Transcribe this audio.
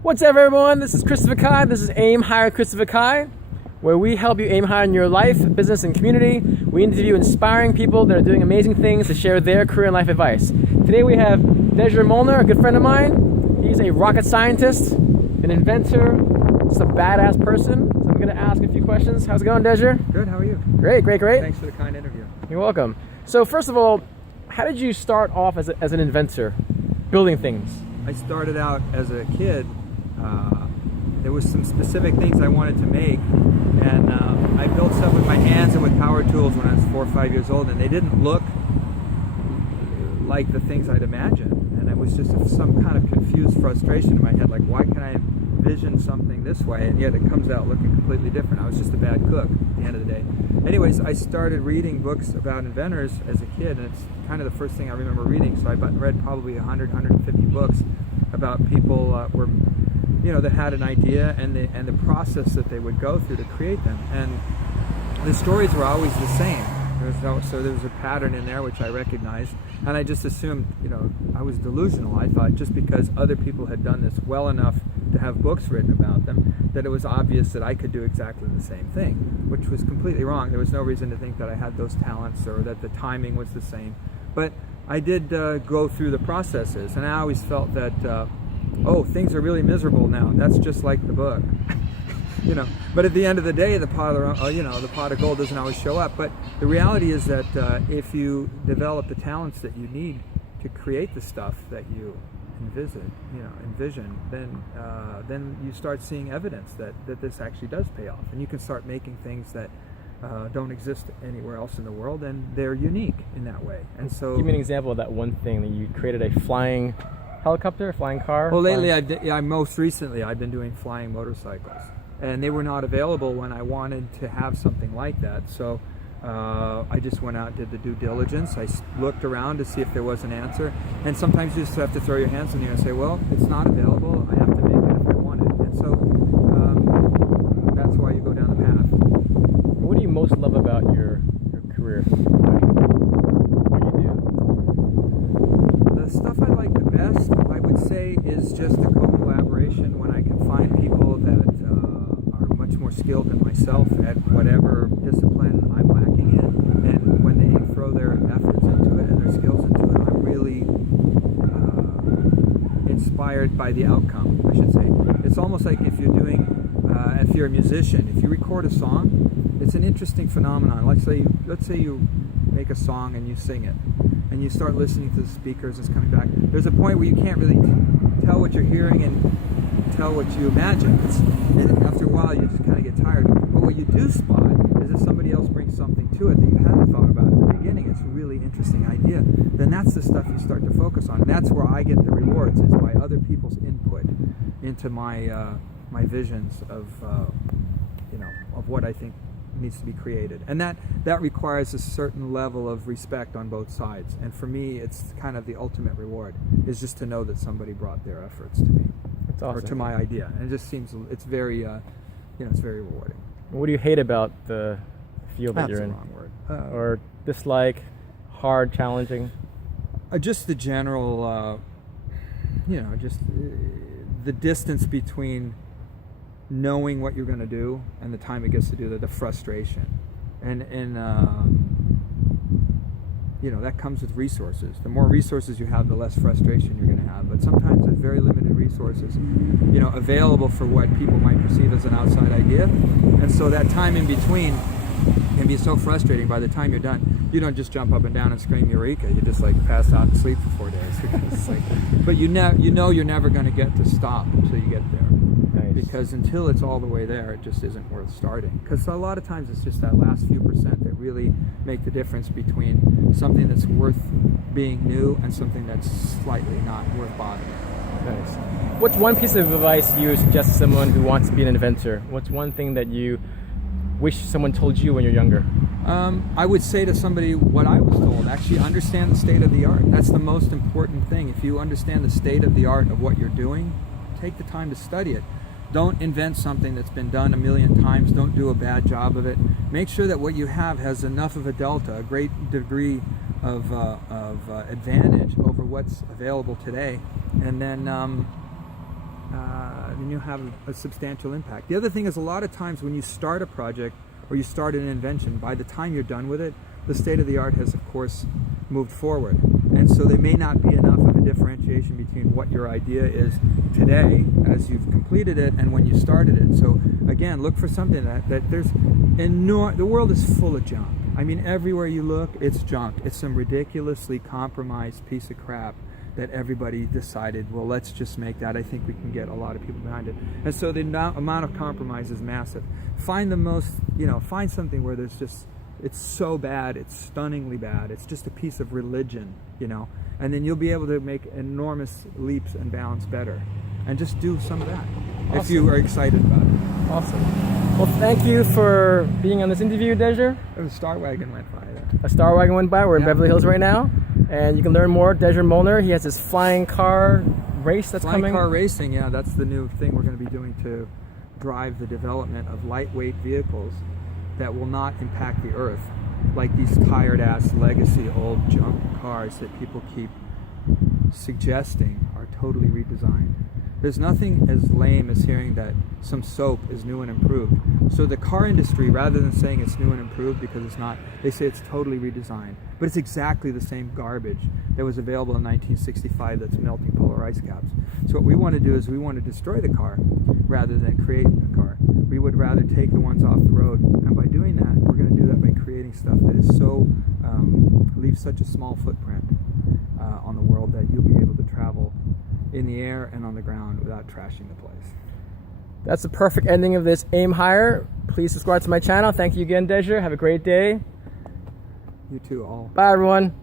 What's up, everyone? This is Christopher Kai. This is Aim Higher Christopher Kai, where we help you aim higher in your life, business, and community. We interview inspiring people that are doing amazing things to share their career and life advice. Today we have Dezso Molnar, a good friend of mine. He's a rocket scientist, an inventor, just a badass person. So I'm going to ask a few questions. How's it going, Dezso? Good, how are you? Great. Thanks for the kind interview. You're welcome. So first of all, how did you start off as an inventor, building things? I started out as a kid. There was some specific things I wanted to make, and I built stuff with my hands and with power tools when I was 4 or 5 years old, and they didn't look like the things I'd imagined, and it was just some kind of confused frustration in my head, like, why can I envision something this way and yet it comes out looking completely different? I was just a bad cook at the end of the day. Anyways, I started reading books about inventors as a kid, and it's kind of the first thing I remember reading, so I read probably 100, 150 books about people that had an idea and the process that they would go through to create them, and the stories were always the same. So there was a pattern in there which I recognized, and I just assumed, I was delusional. I thought just because other people had done this well enough to have books written about them, that it was obvious that I could do exactly the same thing, which was completely wrong. There was no reason to think that I had those talents or that the timing was the same. But I did go through the processes, and I always felt that, things are really miserable now. That's just like the book. But at the end of the day, the pot of gold doesn't always show up. But the reality is that if you develop the talents that you need to create the stuff that you envision, then you start seeing evidence that this actually does pay off, and you can start making things that don't exist anywhere else in the world, and they're unique in that way. And so, give me an example of that one thing that you created: a flying helicopter, a flying car. Well, lately, most recently, I've been doing flying motorcycles, and they were not available when I wanted to have something like that. So I just went out and did the due diligence. I looked around to see if there was an answer, and sometimes you just have to throw your hands in the air and say, well, it's not available, I have to make it if I want it. And so that's why you go down the path. What do you most love about your career? What you do? The stuff I like the best, I would say, is just the co-collaboration, when I can find people that are much more skilled than myself at whatever discipline I'm lacking in, and when they throw their efforts into it and their skills into it, I'm really inspired by the outcome, I should say. It's almost like if you're a musician, if you record a song, it's an interesting phenomenon. Let's say you make a song and you sing it, and you start listening to the speakers, it's coming back. There's a point where you can't really tell what you're hearing and tell what you imagine. And after a while, you just kind of get tired. But what you do spot is if somebody else brings something to it that you hadn't thought about in the beginning, it's a really interesting idea, then that's the stuff you start to focus on. And that's where I get the rewards, is by other people's input into my my visions of what I think needs to be created. And that requires a certain level of respect on both sides. And for me, it's kind of the ultimate reward, is just to know that somebody brought their efforts to me. That's awesome. Or to my idea. And it just seems, it's very, it's very rewarding. What do you hate about the field that you're in? That's the wrong word. Or dislike, hard, challenging? Just the general, just the distance between knowing what you're going to do and the time it gets to do that, the frustration. And that comes with resources. The more resources you have, the less frustration you're going to have. But sometimes there's very limited resources, available for what people might perceive as an outside idea. And so that time in between can be so frustrating. By the time you're done, you don't just jump up and down and scream eureka. You just pass out and sleep for 4 days. Because but you're never going to get to stop until you get there. Nice. Because until it's all the way there, it just isn't worth starting. Because a lot of times it's just that last few percent that really make the difference between something that's worth being new and something that's slightly not worth bothering. Nice. What's one piece of advice you would suggest to someone who wants to be an inventor? What's one thing that you wish someone told you when you're younger? I would say to somebody what I was told. Actually understand the state of the art. That's the most important thing. If you understand the state of the art of what you're doing, take the time to study it. Don't invent something that's been done a million times. Don't do a bad job of it. Make sure that what you have has enough of a delta, a great degree of advantage over what's available today. And then then you'll have a substantial impact. The other thing is, a lot of times when you start a project or you start an invention, by the time you're done with it, the state of the art has, of course, moved forward. And so there may not be enough of a differentiation between what your idea is today as you've completed it and when you started it. So again, look for something that there's the world is full of junk. I mean, everywhere you look, it's junk. It's some ridiculously compromised piece of crap that everybody decided, well, let's just make that. I think we can get a lot of people behind it. And so the amount of compromise is massive. Find the most, find something where there's just, it's so bad, it's stunningly bad, it's just a piece of religion, and then you'll be able to make enormous leaps and bounds better. And just do some of that, Awesome. If you are excited about it. Awesome. Well, thank you for being on this interview, Dezso. A Star Wagon went by there. A Star Wagon went by. We're in Beverly Hills right now. And you can learn more. Dezso Molnar, he has this flying car race that's coming. Flying car racing, yeah, that's the new thing we're going to be doing to drive the development of lightweight vehicles that will not impact the earth, like these tired-ass legacy old junk cars that people keep suggesting are totally redesigned. There's nothing as lame as hearing that some soap is new and improved. So the car industry, rather than saying it's new and improved because it's not, they say it's totally redesigned. But it's exactly the same garbage that was available in 1965 that's melting polar ice caps. So what we want to do is we want to destroy the car rather than create a car. We would rather take the ones off the road. And by doing that, we're going to do that by creating stuff that is so, leaves such a small footprint on the world that you'll be able to travel in the air and on the ground without trashing the place. That's the perfect ending of this Aim Higher. Please subscribe to my channel. Thank you again, Dezso. Have a great day. You too, all. Bye, everyone.